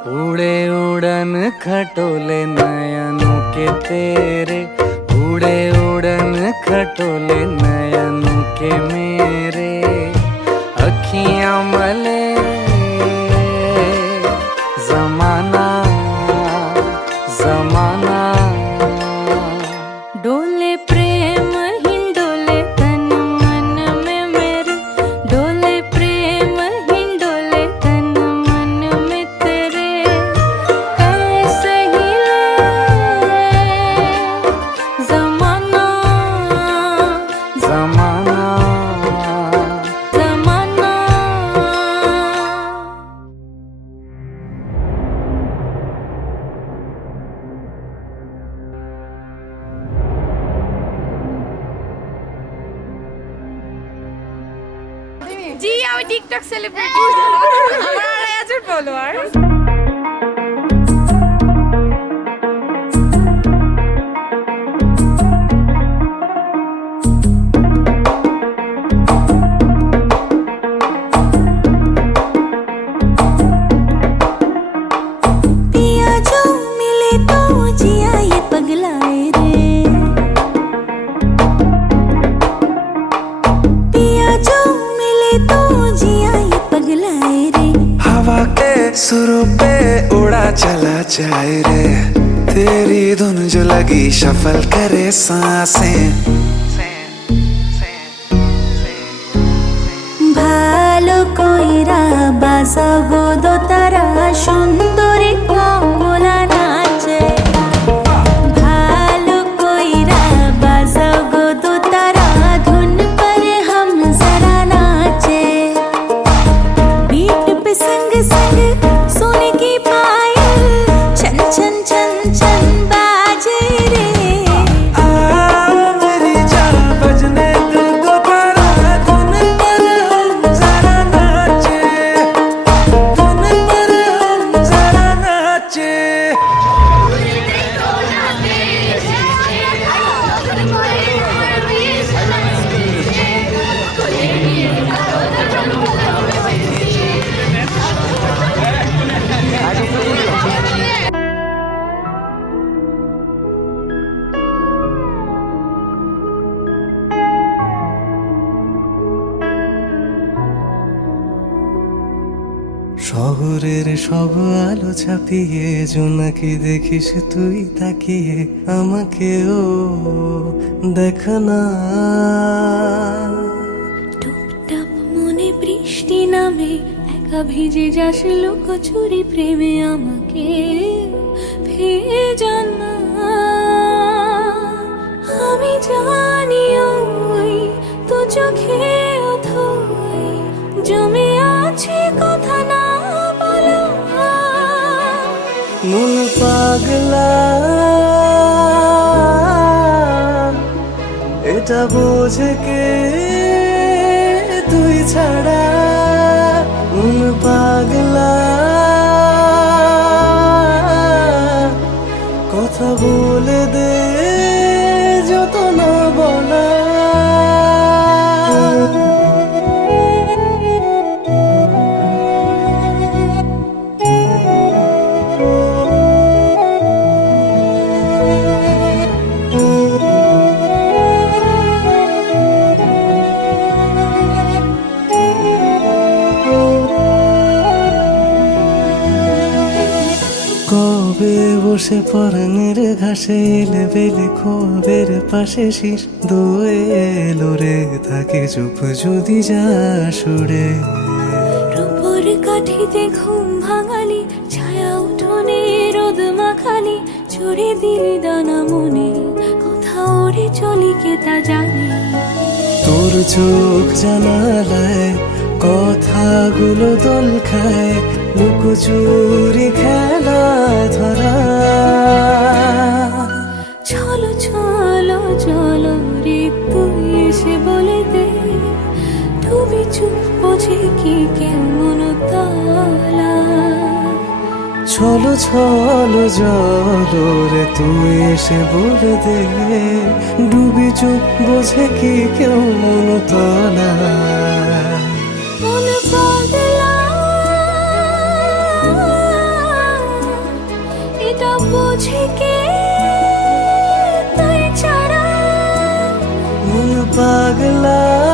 उड़े उड़न खटोले नयनों के तेरे, उड़े उड़न खटोले नयनों के मेरे, अखियां मले जमाना जमाना। डोले प्रेम हिंडोले तन मन में मेरे, डोले प्रेम हिंडोले तन मन में तेरे, कैसे हिले जमाना जमाना जमाना। জি আমি টিকটক সেলিব্রিটি, আমার ২,৫০০ ফলোয়ার। पिया जो मिले तो जिया ये पगलाए रे, पिया जो मिले तो जिया ये पगलाए रे। हवा के सुरों पे उड़ा चला जाए रे, तेरी धुन जो लगी शफल करे सांसें। ভালো কইরা বাজাবো দোতারা সুন্দরী কমলা নাচে, ভালো কইরা বাজাবো দোতারা ধুন पर हम जरा नाचे, बीट पे संग संग सोने की पायल छन छन छन छन बाजे रे। आ मेरी जान बजने दे दोबारा, धुन पर हम जरा नाचे, धुन पर हम जरा नाचे। শহরের সব আলো ছাপিয়ে জোনাকি দেখিস তুই তাকিয়ে, আমাকেও দেখ না। টুপটাপ মনে বৃষ্টি নামে, একা ভিজে যাস লুকোচুরি প্রেমে, আমাকে ভেজানা। আমি জানি ওই তো চোখে অথই জমে আছে কথা না বলা। মন পাগলা এটা বোঝে কে তুই ছাড়া, মন পাগলা কথা বলে দে যত না বলা। কবে বসে পরানের ঘাসে এলে বেলে খোয়াবের পাশে শীষ দোয়েলো রে থাকে চুপ যদি যা সুরে। রূপর কাঠিতে ঘুম ভাঙালি, ছায়া উঠোনে রোদ মাখালি, ছড়ে দিলি দানা মনে, কথা ওরে চলি কে তা জানি। তোর চোখ জানালায় কথাগুলো দোল খায়, লুকোচুরি খেলা ধরা। চলো চলো চলো রে তুই এসে বলে দে, তুমি চুপ বোঝে কি কেউ মনতলা। চলো চলো চলো রে তুই এসে বলে দে, ডুবি চুপ বোঝে কি কেউ মনতলা। মন পাগলা পাগলা